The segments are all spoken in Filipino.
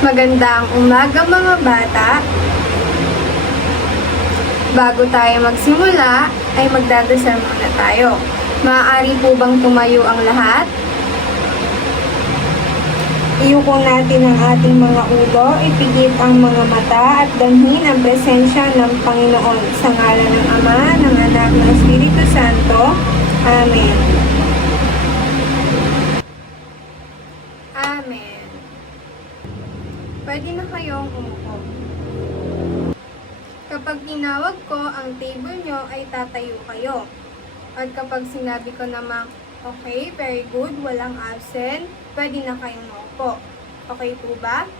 Magandang umaga mga bata. Bago tayo magsimula, ay magdadasal muna tayo. Maaari po bang tumayo ang lahat? Iyuko natin ang ating mga ulo, ipigit ang mga mata at damhin ang presensya ng Panginoon. Sa ngalan ng Ama, ng Anak, ng Espiritu Santo. Amen. Amen. Pwede na kayong umupo. Kapag tinawag ko, ang table nyo ay tatayo kayo. At kapag sinabi ko namang, okay, very good, walang absent, pwede na kayong maupo. Okay po ba?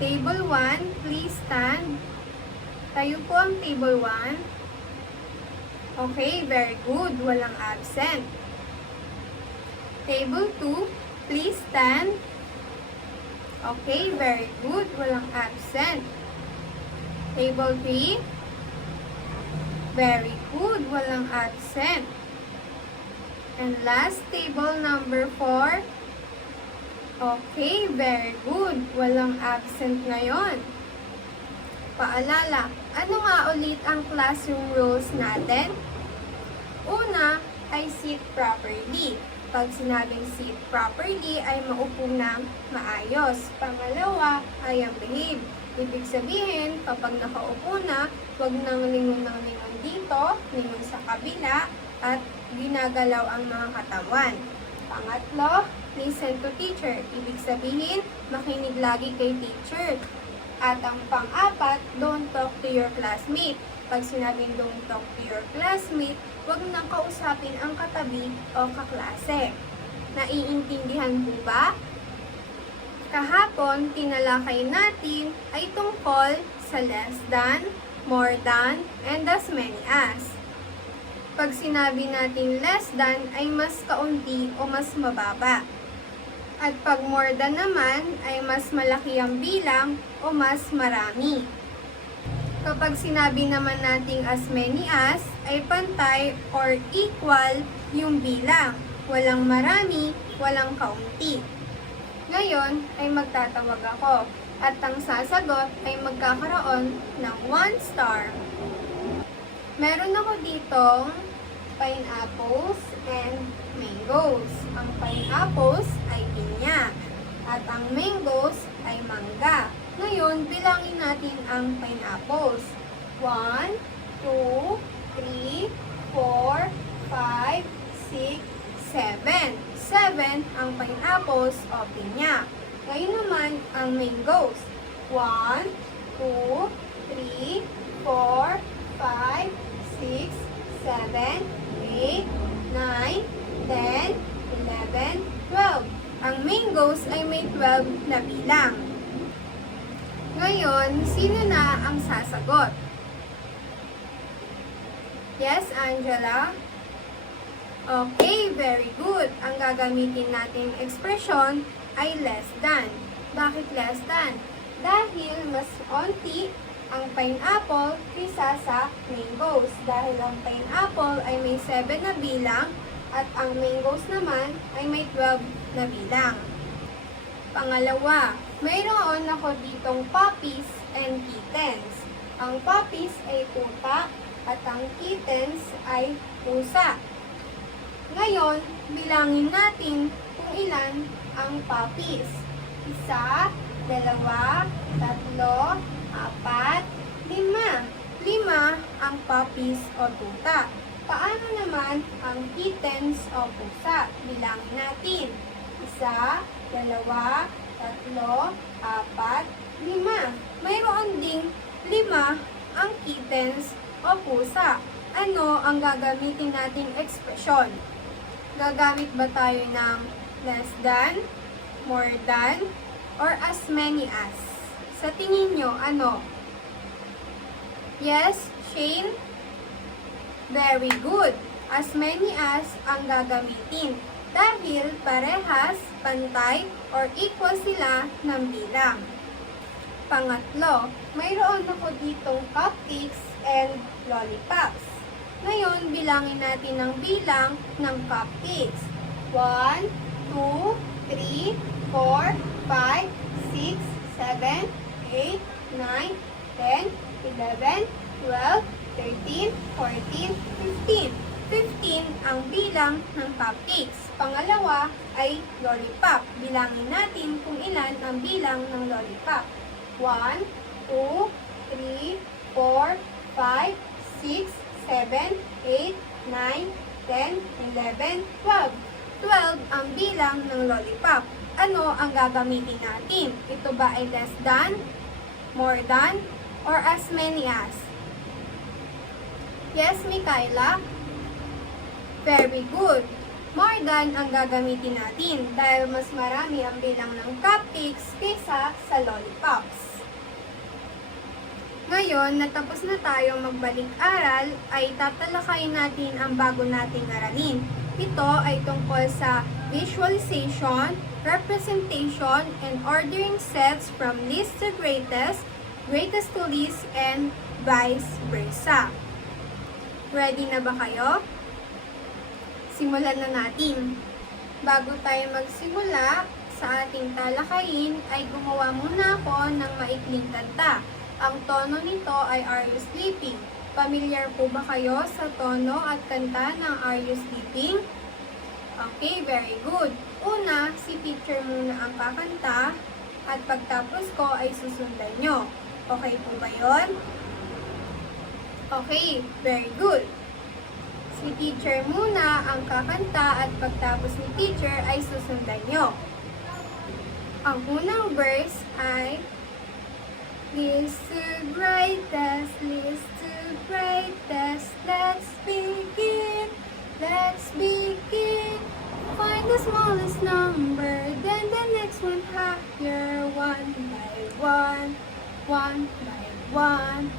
Table 1, please stand. Tayo po ang table 1. Okay, very good, walang absent. Table 2, please stand. Okay, very good, walang absent. Table 3, very good, walang absent. And last, table number 4. Okay, very good, walang absent ngayon. Paalala, ano nga ulit ang classroom rules natin? Una ay sit properly. Pag sinabing sit properly ay maupo ng maayos. Pangalawa ay ang behave. Ibig sabihin, kapag nakaupo na, huwag nang lingon ng lingon dito, lingon sa kabila, at ginagalaw ang mga katawan. Pangatlo, listen to teacher. Ibig sabihin, makinig lagi kay teacher. At ang pang-apat, don't talk to your classmate. Pag sinabing don't talk to your classmate, huwag nang kausapin ang katabi o kaklase. Naiintindihan po ba? Kahapon, tinalakay natin ay tungkol sa less than, more than, and as many as. Pag sinabi natin less than ay mas kaunti o mas mababa. At pag more than naman ay mas malaki ang bilang o mas marami. Kapag sinabi naman nating as many as ay pantay or equal yung bilang. Walang marami, walang kaunti. Ngayon ay magtatawag ako at ang sasagot ay magkakaroon ng 1 star. Meron ako ditong pineapples and mangoes. Ang pineapples ay pinya at ang mangoes ay mangga. Ngayon, bilangin natin ang pineapples. 1, 2, 3, 4, 5, 6, 7. 7 ang pineapples o pinya. Ngayon naman ang mangoes. 1, 2, 3, 4, 5, 6, 7, 8, 9, 10, 11, 12. Ang mangoes ay may 12 na bilang. Ngayon, sino na ang sasagot? Yes, Angela? Okay, very good. Ang gagamitin nating ekspresyon ay less than. Bakit less than? Dahil mas onti ang pineapple kaysa sa mangoes. Dahil ang pineapple ay may 7 na bilang at ang mangoes naman ay may 12 na bilang. Pangalawa, mayroon ako ditong puppies and kittens. Ang puppies ay tuta at ang kittens ay pusa. Ngayon, bilangin natin kung ilan ang puppies. 1, 2, 3, 4, 5. 5 ang puppies o tuta. Paano naman ang kittens o pusa? Bilangin natin. 1, 2, 3, 4, 5. Mayroon ding 5 ang kittens o pusa. Ano ang gagamitin nating ekspresyon? Gagamit ba tayo ng less than, more than, or as many as? Sa tingin nyo, ano? Yes, Shane? Very good. As many as ang gagamitin. Dahil parehas, pantay, or equal sila ng bilang. Pangatlo, mayroon ako ditong cupcakes and lollipops. Ngayon, bilangin natin ang bilang ng cupcakes. 1, 2, 3, 4, 5, 6, 7, 8, 9, 10, 11, 12, 13, 14, 15. 15 ang bilang ng cupcakes. Pangalawa ay lollipop. Bilangin natin kung ilan ang bilang ng lollipop. 1, 2, 3, 4, 5, 6, 7, 8, 9, 10, 11, 12. 12 ang bilang ng lollipop. Ano ang gagamitin natin? Ito ba ay less than, more than, or as many as? Yes, Mikaela? Very good. More than ang gagamitin natin dahil mas marami ang bilang ng cupcakes kaysa sa lollipops. Ngayon, natapos na tayo magbalik-aral, ay tatalakayin natin ang bago nating aralin. Ito ay tungkol sa visualization, representation, and ordering sets from least to greatest, greatest to least, and vice versa. Ready na ba kayo? Simulan na natin. Bago tayo magsimula sa ating talakayin, ay gumawa muna ako ng maikling kanta. Ang tono nito ay Are You Sleeping? Familiar po ba kayo sa tono at kanta ng Are You Sleeping? Okay, very good. Una, si teacher muna ang kakanta at pagtapos ko ay susundan nyo. Okay po ba yun? Okay, very good. Si teacher muna ang kakanta at pagtapos ni teacher ay susundan nyo. Ang unang verse ay List to greatest, list to greatest, let's begin, let's begin. Find the smallest number, then the next one higher, one by one, one by one.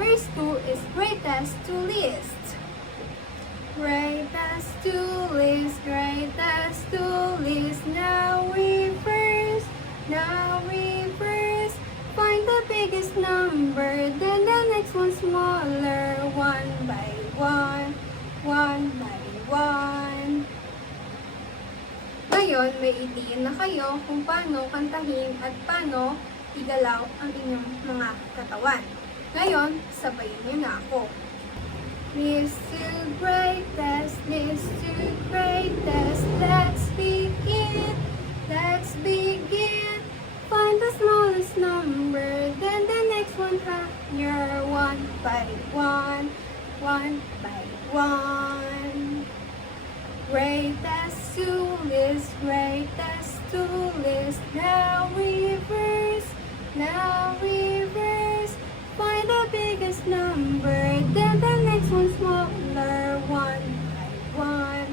Verse 2 is greatest to least. Greatest to least, greatest to least. Now reverse, now reverse. Find the biggest number, then the next one smaller. One by one, one by one. Ngayon, may ideya na kayo kung paano kantahin at paano igalaw ang inyong mga katawan. Ngayon, sabayin niyo na ako. List to greatest, list to greatest, let's begin, let's begin. Find the smallest number, then the next one higher, one by one, one by one. Greatest to least, greatest to least. Now reverse, now reverse. Find the biggest number, then the next one smaller. One by one,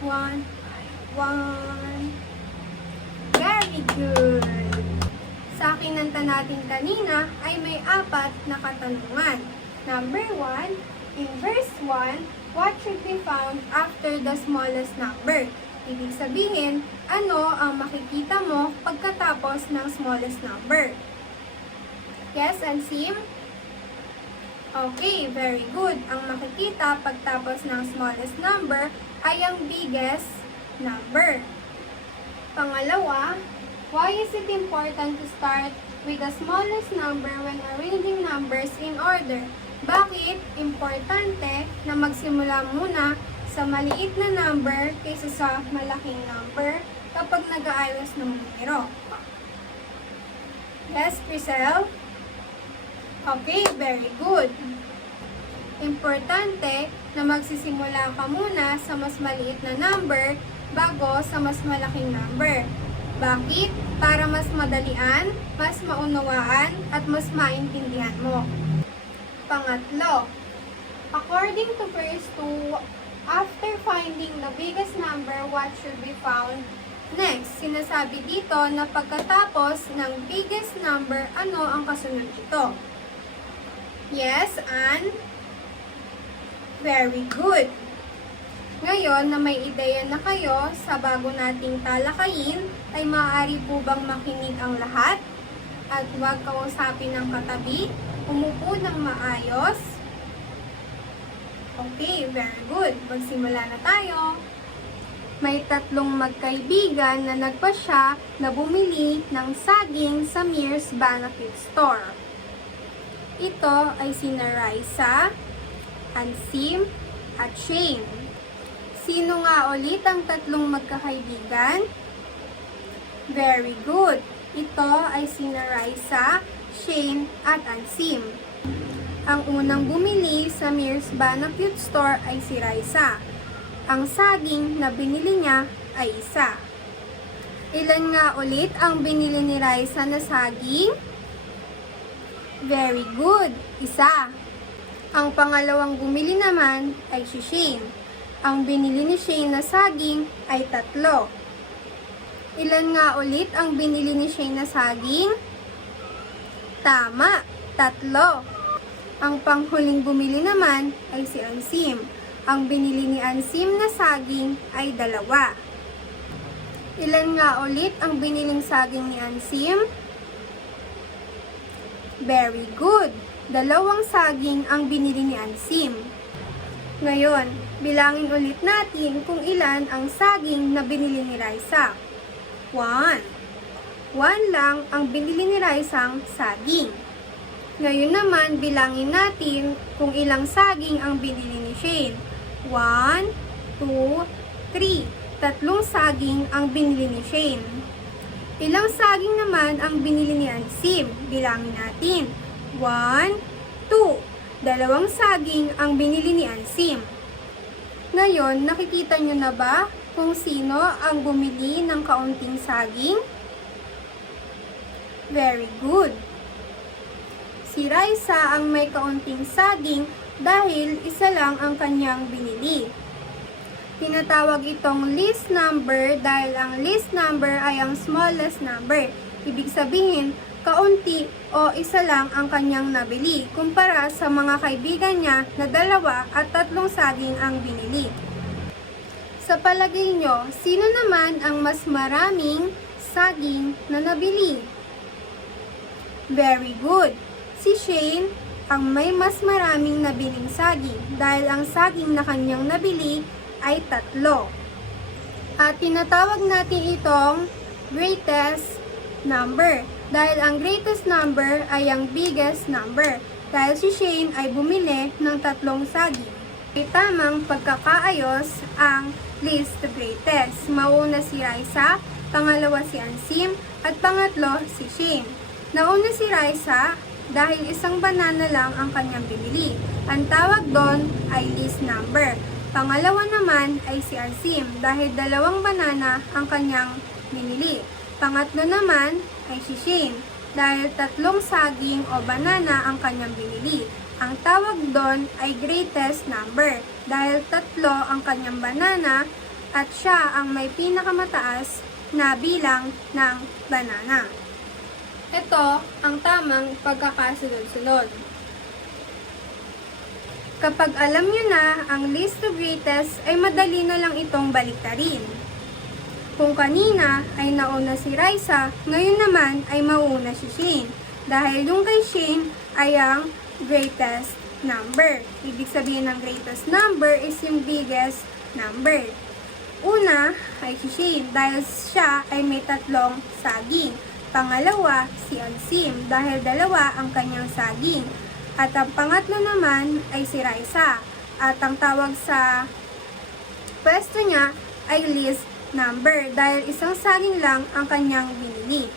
one by one. Very good. Sa kinanta natin kanina ay may 4 na katanungan. Number 1, in verse 1, what should be found after the smallest number? Ibig sabihin, ano ang makikita mo pagkatapos ng smallest number? Yes, Ansim? Okay, very good. Ang makikita pagtapos ng smallest number ay ang biggest number. Pangalawa, why is it important to start with the smallest number when arranging numbers in order? Bakit importante na magsimula muna sa maliit na number kaysa sa malaking number kapag nag-aayos ng numero? Yes, Crisel? Okay, very good. Importante na magsisimula ka muna sa mas maliit na number bago sa mas malaking number. Bakit? Para mas madalian, mas maunawaan, at mas maintindihan mo. Pangatlo, according to verse 2, after finding the biggest number, what should be found next? Sinasabi dito na pagkatapos ng biggest number, ano ang kasunod nito? Yes, and very good. Ngayon na may ideya na kayo sa bago nating talakayin, ay maaari po bang makinig ang lahat? At huwag kausapin ng katabi, umupo ng maayos. Okay, very good. Magsimula na tayo. May 3 magkaibigan na nagpasya na bumili ng saging sa Mears Banquet Store. Ito ay sina Raisa, Ansim, at Shane. Sino nga ulit ang 3 magkakaibigan? Very good! Ito ay sina Raisa, Shane, at Ansim. Ang unang bumili sa Mears Banquet Store ay si Raisa. Ang saging na binili niya ay isa. Ilan nga ulit ang binili ni Raisa na saging? Very good! Isa. Ang pangalawang bumili naman ay si Shane. Ang binili ni Shane na saging ay 3. Ilan nga ulit ang binili ni Shane na saging? Tama! 3. Ang panghuling bumili naman ay si Ansim. Ang binili ni Ansim na saging ay 2. Ilan nga ulit ang biniling saging ni Ansim? Very good! 2 saging ang binili ni Ansim. Ngayon, bilangin ulit natin kung ilan ang saging na binili ni Raisa. 1. 1 lang ang binili ni Raisang saging. Ngayon naman, bilangin natin kung ilang saging ang binili ni Shane. 1, 2, 3. 3 saging ang binili ni Shane. Ilang saging naman ang binili ni Ansim? Bilangin natin. 1, 2. 2 saging ang binili ni Ansim. Ngayon, nakikita nyo na ba kung sino ang bumili ng kaunting saging? Very good! Si Raisa ang may kaunting saging dahil isa lang ang kanyang binili. Tinatawag itong least number dahil ang least number ay ang smallest number. Ibig sabihin, kaunti o isa lang ang kanyang nabili kumpara sa mga kaibigan niya na 2 at 3 saging ang binili. Sa palagay nyo, sino naman ang mas maraming saging na nabili? Very good! Si Shane ang may mas maraming nabiling saging dahil ang saging na kanyang nabili ay 3. At tinatawag natin itong greatest number dahil ang greatest number ay ang biggest number dahil si Shane ay bumili ng 3 saging. May tamang pagkakaayos ang least to greatest. Mauna si Raisa, pangalawa si Ansim, at pangatlo si Shane. Nauna si Raisa dahil isang banana lang ang kanyang binili. Ang tawag doon ay least number. Pangalawa naman ay si Ansim dahil 2 banana ang kanyang binili. Pangatlo naman ay si Shane dahil 3 saging o banana ang kanyang binili. Ang tawag doon ay greatest number dahil 3 ang kanyang banana at siya ang may pinakamataas na bilang ng banana. Ito ang tamang pagkakasunod-sunod. Kapag alam nyo na ang least to greatest ay madali na lang itong baliktarin. Kung kanina ay nauna si Raisa, ngayon naman ay mauna si Shane. Dahil yung kay Shane ay ang greatest number. Ibig sabihin ng greatest number is yung biggest number. Una ay si Shane dahil siya ay may 3 saging. Pangalawa, si Ansim dahil 2 ang kanyang saging. At ang pangatlo naman ay si Raisa. At ang tawag sa pwesto niya ay least number dahil isang saging lang ang kanyang binili.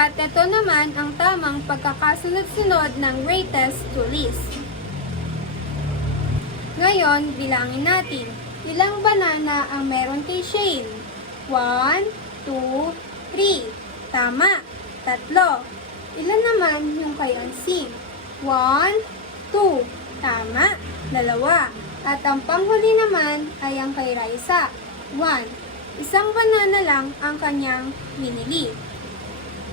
At ito naman ang tamang pagkakasunod-sunod ng greatest to least. Ngayon, bilangin natin. Ilang banana ang meron kay Shane? 1, 2, 3. Tama, 3. Ilan naman yung kay Ansim? 1, 2. Tama, 2. At ang panghuli naman ay ang kay Raisa. 1. Isang banana lang ang kanyang binili.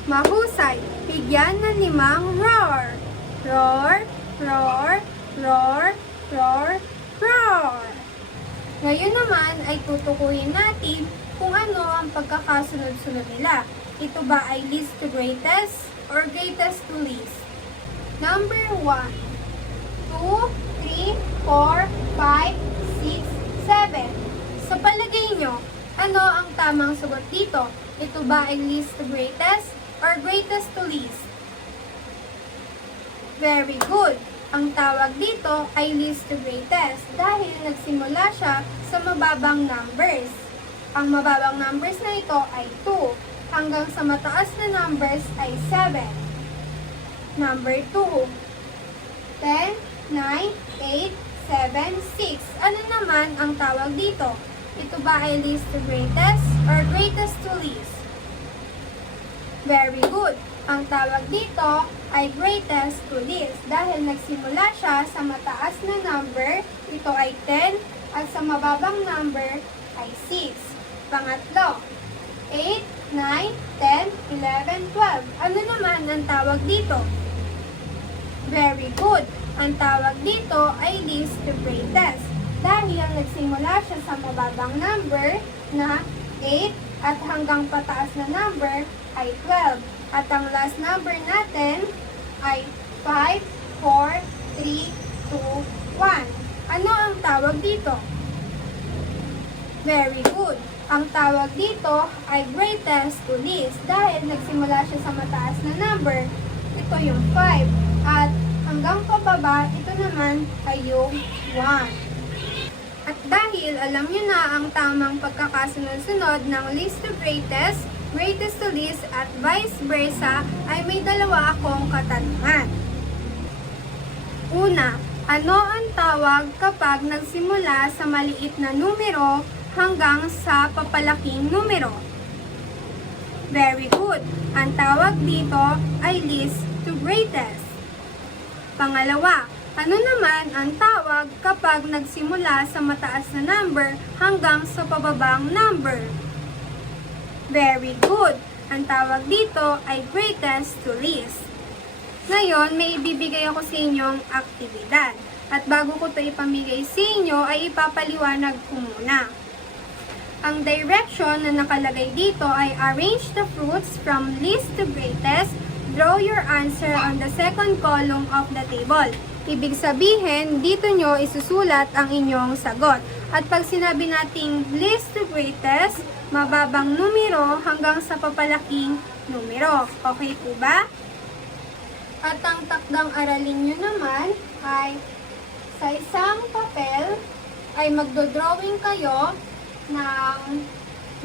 Mahusay, bigyan ng 5 roar. Roar, roar, roar, roar, roar. Ngayon naman ay tutukuyin natin kung ano ang pagkakasunod-sunod nila. Ito ba ay least to greatest or greatest to least? Number 1, 2, 3, 4, 5, 6, 7. Sa palagay nyo, ano ang tamang sagot dito? Ito ba ay least to greatest or greatest to least? Very good. Ang tawag dito ay least to greatest dahil nagsimula siya sa mababang numbers. Ang mababang numbers na ito ay 2 hanggang sa mataas na numbers ay 7. Number 2, 10, 9, 8, 7, 6. Ano naman ang tawag dito? Ito ba ay least to greatest or greatest to least? Very good. Ang tawag dito ay greatest to least dahil nagsimula siya sa mataas na number, ito ay 10, at sa mababang number ay 6. Pangatlo, 8, 9, 10, 11, 12. Ano naman ang tawag dito? Very good. Ang tawag dito ay least to greatest dahil nagsimula siya sa mababang number na 8 at hanggang pataas na number ay 12. At ang last number natin ay 5, 4, 3, 2, 1. Ano ang tawag dito? Very good. Ang tawag dito ay greatest to least dahil nagsimula siya sa mataas na number. Ito yung 5. At hanggang pababa, ito naman ay yung 1. At dahil alam nyo na ang tamang pagkakasunod-sunod ng least to greatest, greatest to least, at vice versa, ay may dalawa akong katanungan. Una, ano ang tawag kapag nagsimula sa maliit na numero hanggang sa papalaking numero? Very good. Ang tawag dito ay least to greatest. Pangalawa, ano naman ang tawag kapag nagsimula sa mataas na number hanggang sa pababang number? Very good. Ang tawag dito ay greatest to least. Ngayon, may ibibigay ako sa inyong aktibidad. At bago ko ito ipamigay sa inyo, ay ipapaliwanag ko muna. Ang direction na nakalagay dito ay arrange the fruits from least to greatest. Draw your answer on the second column of the table. Ibig sabihin, dito nyo isusulat ang inyong sagot. At pag sinabi nating least to greatest, mababang numero hanggang sa papalaking numero. Okay po ba? At ang takdang aralin nyo naman ay sa isang papel ay magdodrawing kayo ng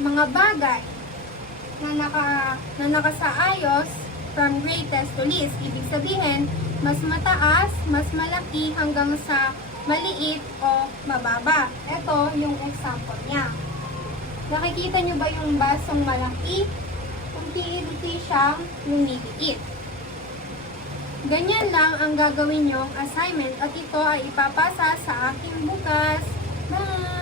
mga bagay na nakasaayos from greatest to least. Ibig sabihin, mas mataas, mas malaki hanggang sa maliit o mababa. Ito yung example niya. Nakikita nyo ba yung basong malaki? Unti-unti siyang lumiliit. Ganyan lang ang gagawin nyong assignment at ito ay ipapasa sa aking bukas. Bye!